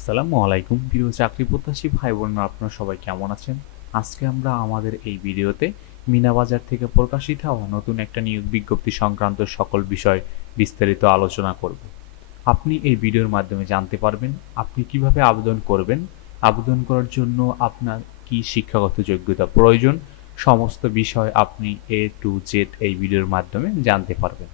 আসসালামু আলাইকুম, প্রিয় চাকরি প্রত্যাশী ভাই বোনেরা আপনারা সবাই কেমন আছেন? আজকে আমরা আমাদের এই ভিডিওতে মিনা বাজার থেকে প্রকাশিত হওয়া নতুন একটা নিয়োগ বিজ্ঞপ্তি সংক্রান্ত সকল বিষয় বিস্তারিত আলোচনা করব। আপনি এই ভিডিওর মাধ্যমে জানতে পারবেন আপনি কীভাবে আবেদন করবেন, আবেদন করার জন্য আপনার কি শিক্ষাগত যোগ্যতা প্রয়োজন, সমস্ত বিষয় আপনি এ টু জেড এই ভিডিওর মাধ্যমে জানতে পারবেন।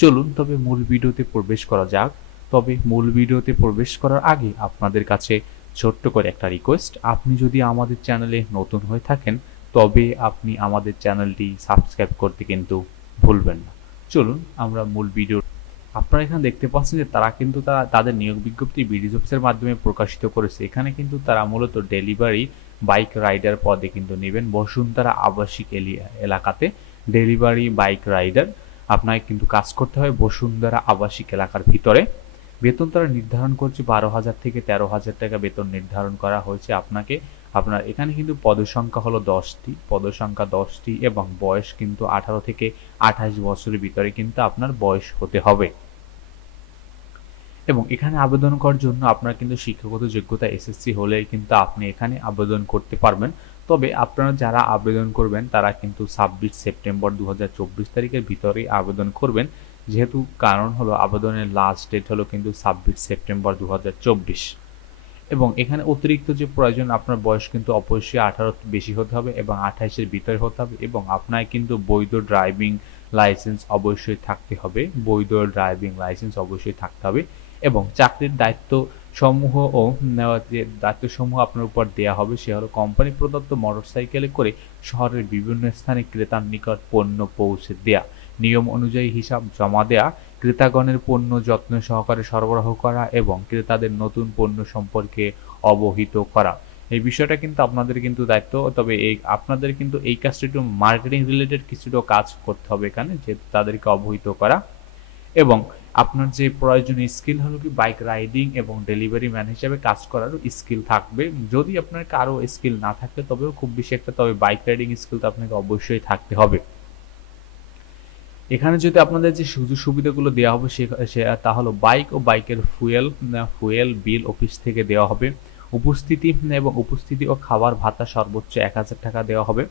চলুন তবে মূল ভিডিওতে প্রবেশ করা যাক। তবে মূল ভিডিওতে প্রবেশ করার আগে আপনাদের কাছে ছোট্ট করে একটা রিকোয়েস্ট আপনি যদি আমাদের চ্যানেলে নতুন হয়ে থাকেন, তবে আপনি আমাদের চ্যানেলটি সাবস্ক্রাইব করতে কিন্তু ভুলবেন না। চলুন আমরা মূল ভিডিও আপনারা এখানে দেখতে পাচ্ছেন যে তারা কিন্তু তারা তাদের নিয়োগ বিজ্ঞপ্তি বিডিজ অফিসের মাধ্যমে প্রকাশিত করেছে। এখানে কিন্তু তারা মূলত ডেলিভারি বাইক রাইডার পদে কিন্তু নেবেন। বসুন্ধরা আবাসিক এলাকাতে ডেলিভারি বাইক রাইডার আপনাকে কিন্তু কাজ করতে হয় বসুন্ধরা আবাসিক এলাকার ভিতরে। বেতন তারা নির্ধারণ করছে বারো হাজার থেকে তেরো হাজার টাকা বেতন নির্ধারণ করা হয়েছে আপনাকে। আপনার এখানে কিন্তু পদসংখ্যা হলো দশটি পদসংখ্যা দশটি এবং বয়স কিন্তু আঠারো থেকে আঠাশ বছরের ভিতরে কিন্তু আপনার বয়স হতে হবে। এবং এখানে আবেদন করার জন্য আপনার কিন্তু শিক্ষাগত যোগ্যতা এসএসসি হলে কিন্তু আপনি এখানে আবেদন করতে পারবেন। তবে আপনারা যারা আবেদন করবেন, তারা কিন্তু ছাব্বিশ সেপ্টেম্বর দু হাজার চব্বিশ তারিখের ভিতরেই আবেদন করবেন। যেহেতু কারণ হলো আবেদনের লাস্ট ডেট হলো কিন্তু ছাব্বিশ সেপ্টেম্বর দু হাজার চব্বিশ। এবং এখানে অতিরিক্ত যে প্রয়োজন, আপনার বয়স কিন্তু অবশ্যই আঠারো বেশি হতে হবে এবং আঠাইশের ভিতরে হতে হবে এবং আপনার কিন্তু বৈধ ড্রাইভিং লাইসেন্স অবশ্যই থাকতে হবে। বৈধ ড্রাইভিং লাইসেন্স অবশ্যই থাকতে হবে এবং চাকরির দায়িত্ব সমূহ ও যে দায়িত্বসমূহ আপনার উপর দেওয়া হবে, সে হলো কোম্পানি প্রদত্ত মোটরসাইকেলে করে শহরের বিভিন্ন স্থানে ক্রেতার নিকট পণ্য পৌঁছে দেয়া। নিয়ম অনুযায়ী হিসাব জমা দেয়া, ক্রেতাগণের পণ্য যত্ন সহকারে সরবরাহ করা এবং ক্রেতাদের নতুন পণ্য সম্পর্কে অবহিত করা। এই বিষয়টা কিন্তু আপনাদের কিন্তু দায়িত্ব, তবে এই আপনাদের কিন্তু এই কাজটা একটু মার্কেটিং রিলেটেড কিছুটা কাজ করতে হবে এখানে যে তাদেরকে অবহিত করা। এবং আপনার যে প্রয়োজনীয় স্কিল হলো কি বাইক রাইডিং এবং ডেলিভারি ম্যান হিসেবে কাজ করারও স্কিল থাকবে। যদি আপনার কারও স্কিল না থাকে, তবেও খুব বেশি একটা, তবে বাইক রাইডিং স্কিল তো আপনাকে অবশ্যই থাকতে হবে। এখানে যদি আপনাদের যে সুযোগ সুবিধাগুলো দেওয়া হবে, সে তা হলো বাইক ও বাইকের ফুয়েল ফুয়েল বিল অফিস থেকে দেওয়া হবে। উপস্থিতি এবং উপস্থিতি ও খাবার ভাতা সর্বোচ্চ এক হাজার টাকা দেওয়া হবে।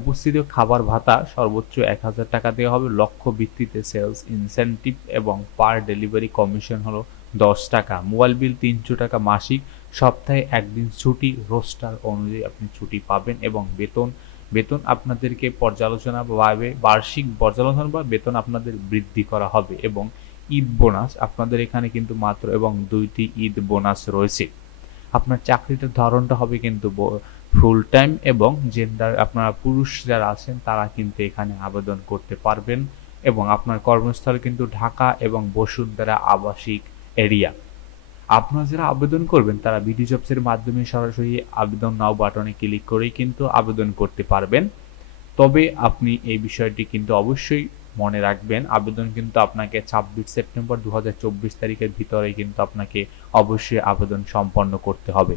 উপস্থিতি খাবার ভাতা সর্বোচ্চ এক হাজার টাকা দেওয়া হবে। লক্ষ্য ভিত্তিতে সেলস ইনসেন্টিভ এবং পার ডেলিভারি কমিশন হলো দশ টাকা। মোবাইল বিল তিনশো টাকা মাসিক। সপ্তাহে একদিন ছুটি। রোস্টার অনুযায়ী আপনি ছুটি পাবেন এবং বেতন। বেতন আপনাদেরকে পর্যালোচনা ভাবে বার্ষিক পর্যালোচনা বা বেতন আপনাদের বৃদ্ধি করা হবে এবং ঈদ বোনাস আপনাদের এখানে কিন্তু মাত্র এবং দুইটি ঈদ বোনাস রয়েছে। আপনার চাকরিটার ধরনটা হবে কিন্তু ফুল টাইম এবং জেন্ডার আপনারা পুরুষ যারা আছেন, তারা কিন্তু এখানে আবেদন করতে পারবেন এবং আপনার কর্মস্থল কিন্তু ঢাকা এবং বসুন্ধরা আবাসিক এরিয়া আপনারা যারা আবেদন করবেন, তারা বিডি জবসের মাধ্যমে সরাসরি আবেদন নাও বাটনে ক্লিক করেই কিন্তু আবেদন করতে পারবেন। তবে আপনি এই বিষয়টি কিন্তু অবশ্যই মনে রাখবেন, আবেদন কিন্তু আপনাকে ছাব্বিশ সেপ্টেম্বর দু হাজার চব্বিশ তারিখের ভিতরে কিন্তু আপনাকে অবশ্যই আবেদন সম্পন্ন করতে হবে।